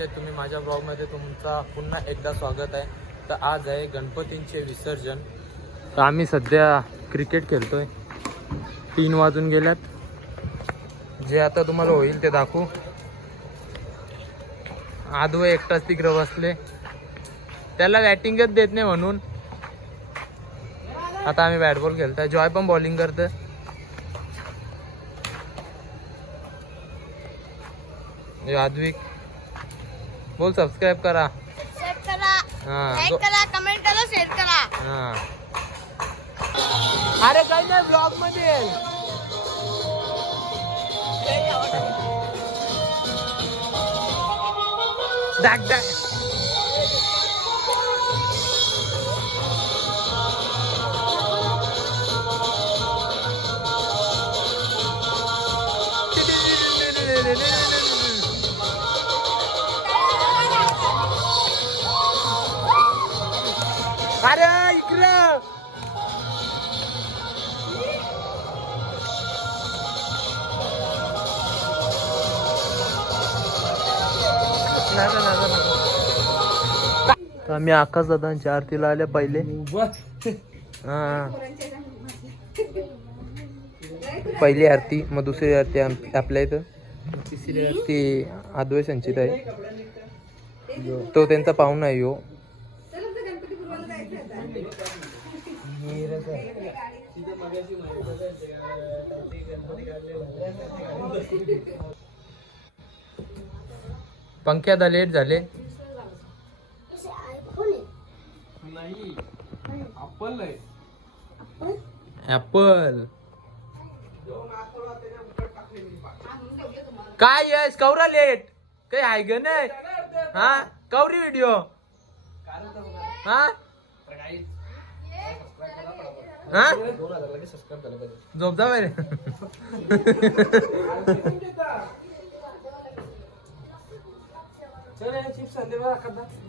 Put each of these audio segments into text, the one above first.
कसे आहेत तुम्ही? माझ्या ब्लॉगमध्ये तुमचा पुन्हा एकदा स्वागत आहे. तर आज आहे गणपतींचे विसर्जन. तर आम्ही सध्या क्रिकेट खेळतोय. 3 वाजून गेल्यात. जे आता तुम्हाला होईल ते दाखवू. आदू एकटाच तिकडे बसले, त्याला बॅटिंगच देत नाही म्हणून. आता आम्ही बॅट बॉल खेळतोय. जॉय पण बॉलिंग करतोय. आद्विक बोल, सबस्क्राइब करा, लाइक करा, कमेंट करा, शेअर करा. अरे काही नाही, ब्लॉग मध्ये डाक डाक. अरे इकडं आम्ही आकाश दादांच्या आरतीला आल्या पहिले. पहिली आरती, मग दुसरी आरती आपल्या इथं, तिसरी आरती अद्वैत संचित आहे. तो त्यांचा पाहुणा आहे. यो पंख्यादा लेट झाले. ऍपल काय यश कवरा लेट काही आहे ग नाही. हा कवरी व्हिडिओ. हा हा झोप जा बाहेर.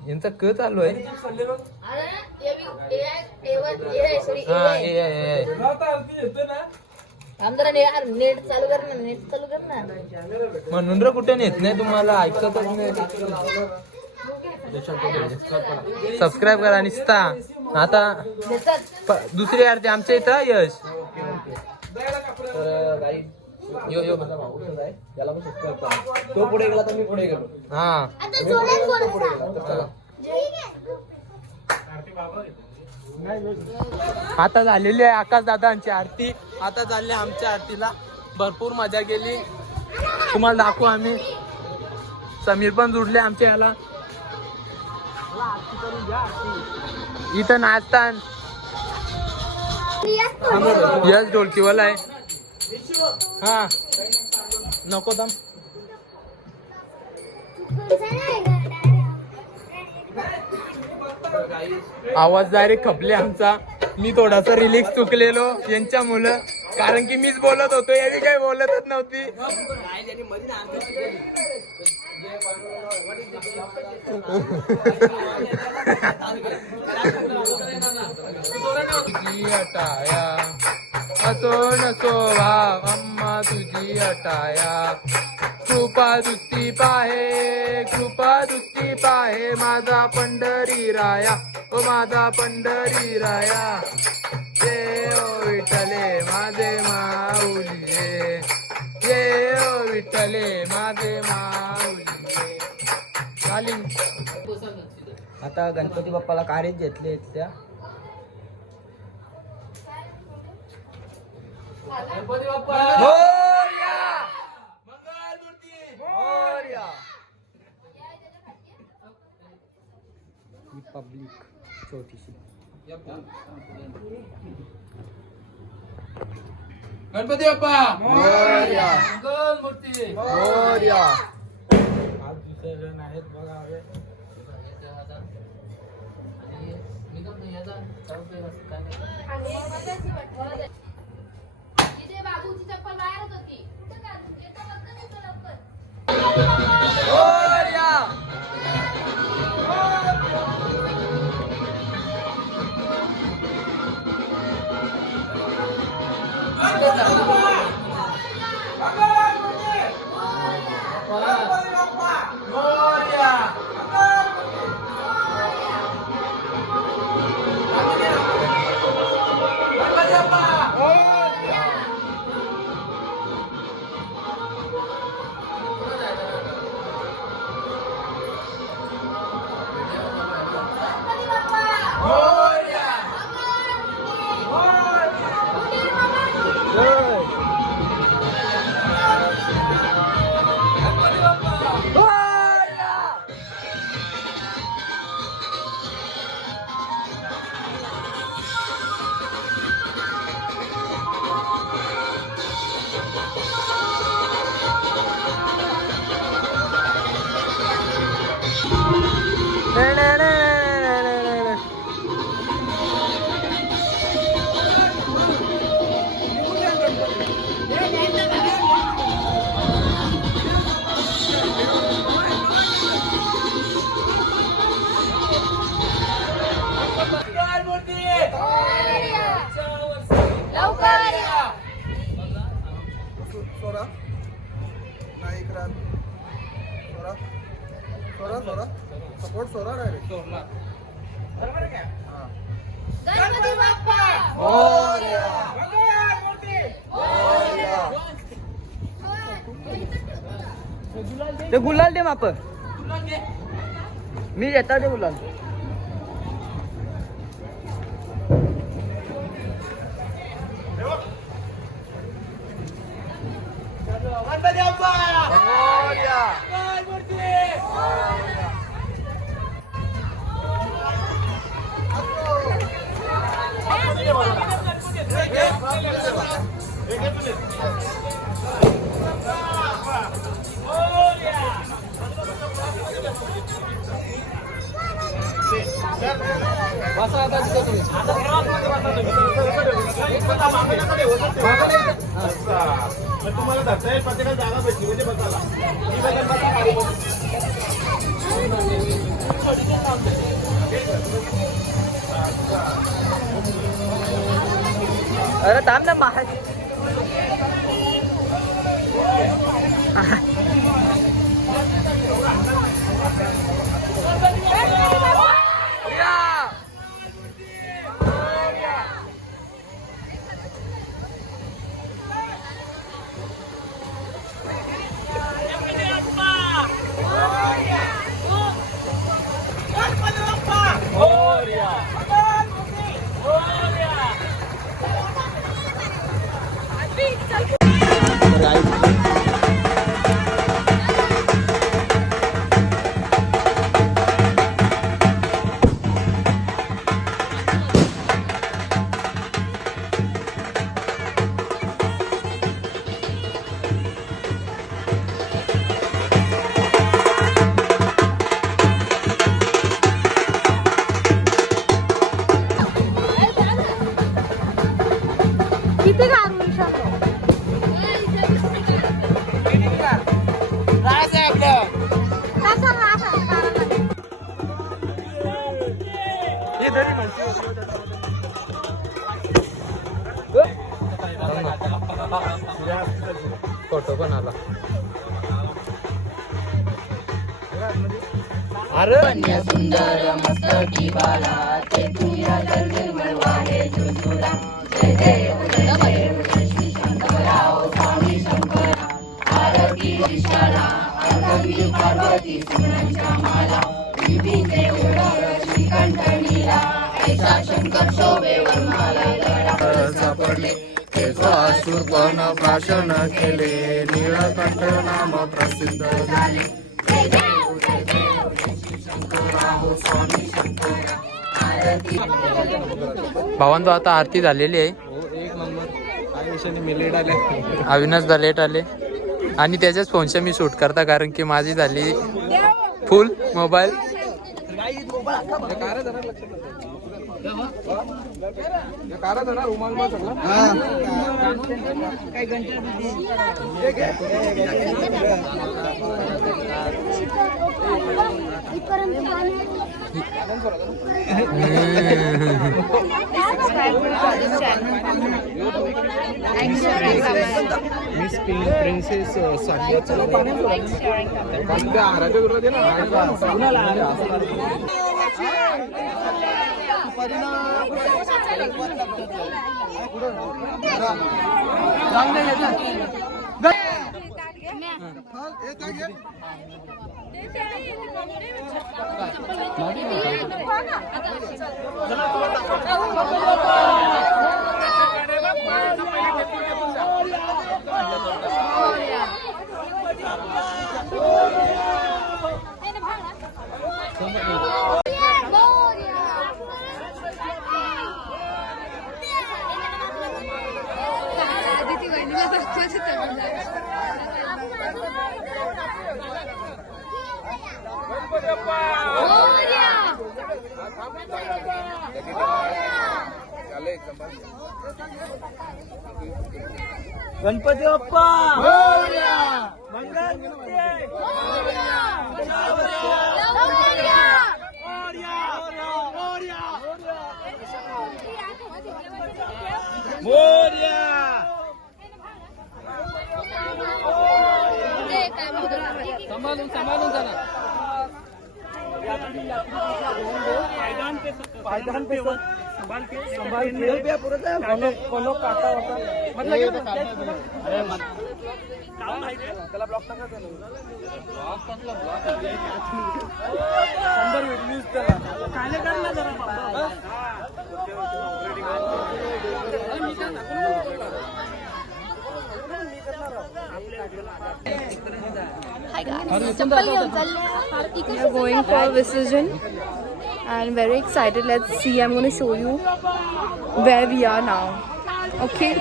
यांचा क चालू आहे. म्हणून कुठे नेत नाही तुम्हाला, ऐकत सबस्क्राईब करा. आणि आता दुसरी आरती आमच्या इथं यश. यो यो माझा भाऊ आहे, त्याला पण सबस्क्राईब करा. तो पुढे गेला तर मी पुढे गेलो. हा आता झालेली आहे आकाश दादांची आरती. आता झाली आमच्या आरतीला. भरपूर मजा केली, तुम्हाला दाखवू आम्ही. समीर पण जुडले आमच्या याला. इथं नाचतान यश ढोलकीवाला आहे. हा नको थांब. आवाज डायरेक्ट खपले आमचा. मी थोडासा रिलॅक्स चुकलेलो यांच्या मुलं, कारण की मीच बोलत होतो, यांनी काही बोलतच नव्हती. तुझी अटाया असो नसो भाव, अम्मा तुझी अटाया. कृपा दृष्टी पाहे, कृपा दृष्टी पाहे, माझा पंढरी राया, ओ माझा पंढरी राया. जय ओ विठ्ठले माझे माऊली, जय ओ विठ्ठले माझे माऊली. आता गणपती बाप्पाला कारेच घेतले त्या. गणपती बाप्पा मोरया, मंगलमूर्ती मोरया. पब्लिक छोटीशी. गणपती बाप्पा मोरया, मंगलमूर्ती मोरया. आज दुसरे जण आहेत बघा. बाबूची चप्पल बाहेरच होती. Moria! लवकर या. सोरा नाही इकडं सोरा सोरा सोरा सपोर्ट सोरा डायरेक्ट सोरला गणपती बाप्पा मोरया ते गुलाल दे माप मी येता ते गुलाल तुम्हाला धरता येईल प्रत्येकाला जागा भेटली म्हणजे बसायला अरे थांब ना महाग किती गारू शकतो फोटो पण आला अरे सुंदर मस्तकी बाला ते तुया निर्मळ वाहे झुझुला जय जय श्री शंकराओ स्वामी शंकरा आरती विशाला अर्धवी पार्वती सुनांच्या माला विभीचे उडर श्रीकंठनीला ऐसा शंकर शोभे वरमाला लढा सापडले तेजो पण प्राशन केले नीळकंठ नाम प्रसिद्ध झाले जय जय शंकराओ स्वामी शंकरा आरती भावांनो आता आरती झालेली आहे एक नंबर आयुष्याने मी लेट आले अविनाश दा लेट आले आणि त्याच्याच फोनचे मी शूट करता कारण की माझी झाली फुल मोबाईल रुमाल सगळं मिस प्रिन्सेस मोरया गणपती बाप्पा मंगल सांभाळून सांभाळून झाला. पायदान पे संभाल के कोनो काटा होता मतलब त्याला ब्लॉक टाका Hi guys, we are going for Visarjan and very excited. Let's see. I'm going to show you where we are now. Okay,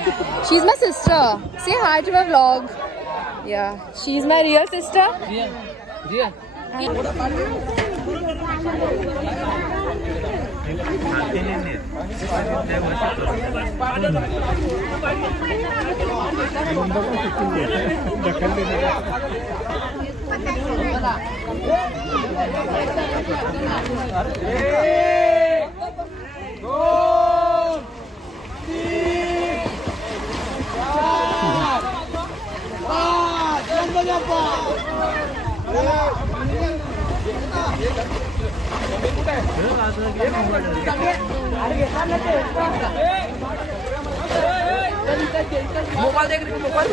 she's my sister. Say hi to my vlog. Yeah, she's my real sister. Mobile देख रही mobile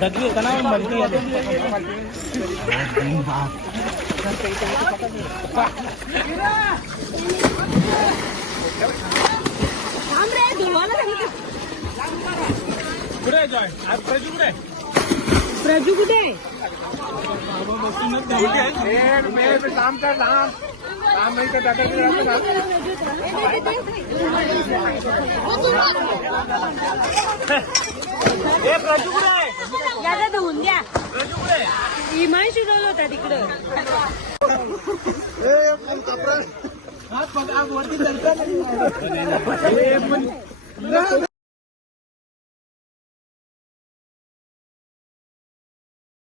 Dagli होता ना multi कुठे Joy आज प्रजू कुठे प्रजू कुठे काम कर काम नहीं कर प्रजू कुठे याला धुवून द्या विमान शिरवलं होता तिकडं हात पग आग वरती